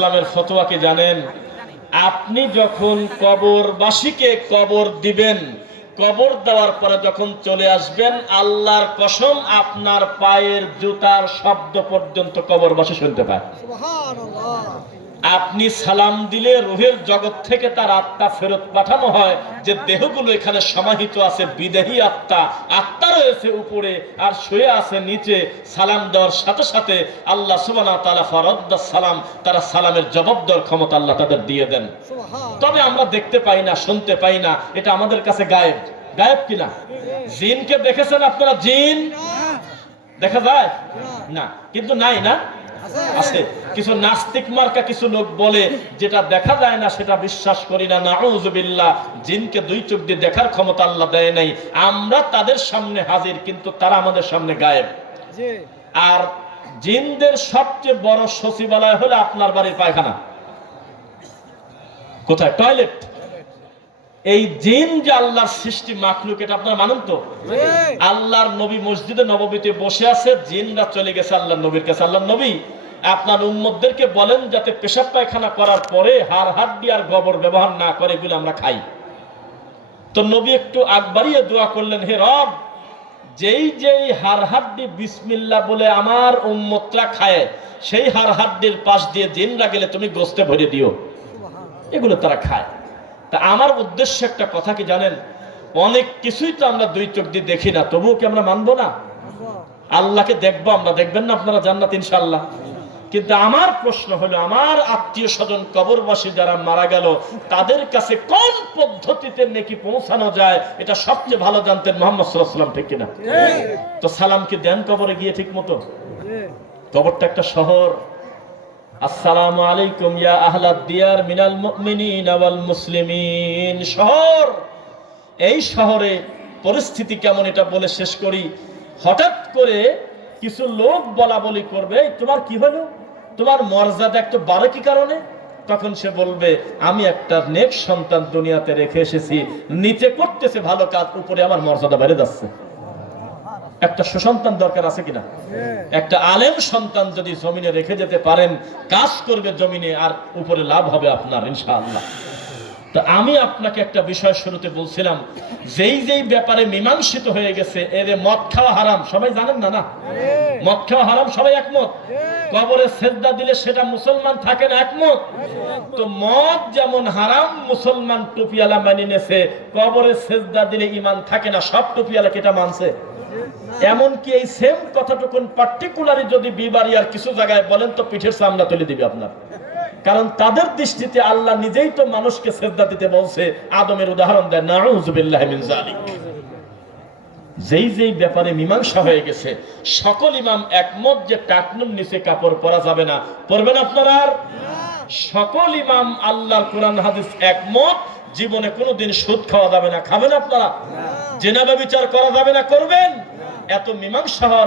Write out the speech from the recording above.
সালামের ফতোয়া কি জানেন? আপনি যখন কবরবাসীকে কবর দিবেন, কবর দেওয়ার পরে যখন চলে আসবেন, আল্লাহর কসম আপনার পায়ের জুতার শব্দ পর্যন্ত কবরবাসী শুনতে পায়। সুবহানাল্লাহ। আপনি সালাম দিলে রূহের জগৎ থেকে তার আত্মা ফেরত পাঠানো হয়, যে দেহগুলো এখানে সমাহিত আছে বিদেহী আত্মা, আত্মা রয়েছে উপরে আর শুয়ে আছে নিচে। সালাম দেওয়ার সাথে সাথে আল্লাহ সুবহানাহু ওয়া তাআলা ফরদ্দাস সালাম, তারা সালামের জবাব দেওয়ার ক্ষমতা আল্লাহ তাদের দিয়ে দেন। তবে আমরা দেখতে পাই না, শুনতে পাই না, এটা আমাদের কাছে গায়েব। গায়েব কিনা? জিনকে দেখেছেন আপনারা? জিন দেখা যায় না, কিন্তু নাই না আছে। কিছু নাস্তিক মার্কা কিছু লোক বলে যেটা দেখা যায় না সেটা বিশ্বাস করি না, নাউযুবিল্লাহ। জিনকে দুই চোখ দিয়ে দেখার ক্ষমতা আল্লাহ দেয় নাই। আমরা তাদের সামনে হাজির, কিন্তু তারা আমাদের সামনে গায়েব। আর জিনদের সবচেয়ে বড় সচিবালয় হলো আপনার বাড়ির পায়খানা। কোথায়? টয়লেট। এই জিন যে আল্লাহর সৃষ্টি মাখলুক, এটা আপনারা মানুন তো? আল্লাহর নবী মসজিদে নববীতে বসে আছে, জিনরা চলে গেছে আল্লাহর নবীর কাছে। আল্লাহর নবী, আপনার উম্মতদেরকে বলেন যাতে পেশাব পায়খানা করার পরে হাড় হাড্ডি আর গোবর ব্যবহার না করে, এগুলো আমরা খাই। তো নবী একটু আগ বাড়িয়ে দোয়া করলেন, হে রব, যেই যেই হাড় হাড্ডি বিসমিল্লাহ বলে আমার উম্মতরা খায়, সেই হাড় হাড্ডির পাশ দিয়ে জিনরা গেলে তুমি গোস্তে ভরে দিও। এগুলো তারা খায়। তা আমার উদ্দেশ্য একটা কথা কি জানেন? অনেক কিছুই তো আমরা দুই চোখ দিয়ে দেখি না, তবুও কি আমরা মানবো না? আল্লাহকে দেখবো আমরা, দেখবেন না আপনারা জান্নাত ইনশাআল্লাহ? কিন্তু আমার প্রশ্ন হলো, আমার আত্মীয় স্বজন কবরবাসী যারা মারা গেল, তাদের কাছে কোন পদ্ধতিতে নেকি পৌঁছানো যায়, এটা সবচেয়ে ভালো জানতেন মুহাম্মদ সাল্লাল্লাহু আলাইহি ওয়াসাল্লাম, ঠিক কিনা? তো সালাম কি দেন কবরে গিয়ে ঠিক মতো? কবরটা একটা শহর। আসসালামু আলাইকুম ইয়া আহলাদ দিয়ার মিনাল মুমিনিন ওয়াল মুসলিমিন। শহর। এই শহরে পরিস্থিতি কেমন এটা বলে শেষ করি। হঠাৎ করে কিছু লোক বলা বলি করবে, তোমার কি হলো, তোমার মর্যাদা একটু বাড়ে কি কারণে? তখন সে বলবে, আমি একটা নেক সন্তান দুনিয়াতে রেখে এসেছি, নিচে করতেছে ভালো কাজ, উপরে আমার মর্যাদা বেড়ে যাচ্ছে। একটা সুসন্তান দরকার আছে কিনা? একটা আলেম সন্তান যদি জমিনে রেখে যেতে পারেন, কাজ করবে জমিনে, আর উপরে লাভ হবে আপনার ইনশাআল্লাহ। তো আমি আপনাকে একটা বিষয় শুরুতে বলছিলাম, যেই যেই ব্যাপারে মীমাংসিত হয়ে গেছে, এর মদ খাওয়া হারাম, সবাই জানেন না? না, মদ খাওয়া হারাম, সবাই একমত। কবরে সেজদা দিলে সেটা মুসলমান থাকে না, একমত। তো মদ যেমন হারাম, মুসলমান টুপিওয়ালা মানি নেছে, কবরে সেজদা দিলে ঈমান থাকে না, সব টুপিওয়ালা কেটা মানছে। এমনকি এই সেম কথাটুকুন পার্টিকুলারলি যদি বিবাড়িয়ার কিছু জায়গায় বলেন, তো পিঠের চামড়া তুলে দিবে আপনার। কারণ তাদের দৃষ্টিতে আল্লাহ নিজেই তো মানুষকে সেজদা দিতে বলছে, আদমের উদাহরণ দেয়। নাউযুবিল্লাহি মিন যালিক। যেই যেই ব্যাপারে মীমাংসা হয়ে গেছে, সকল ইমাম একমত যে টাকনুর নিচে কাপড় পরা যাবে না। পরবেন আপনারা? আর সকল ইমাম আল্লাহর কোরআন হাদিস একমত, জীবনে কোনোদিন সুদ খাওয়া যাবে না। খাবেন আপনারা? জেনা ব্যভিচার করা যাবে না, করবেন? এত মীমাংসা হওয়ার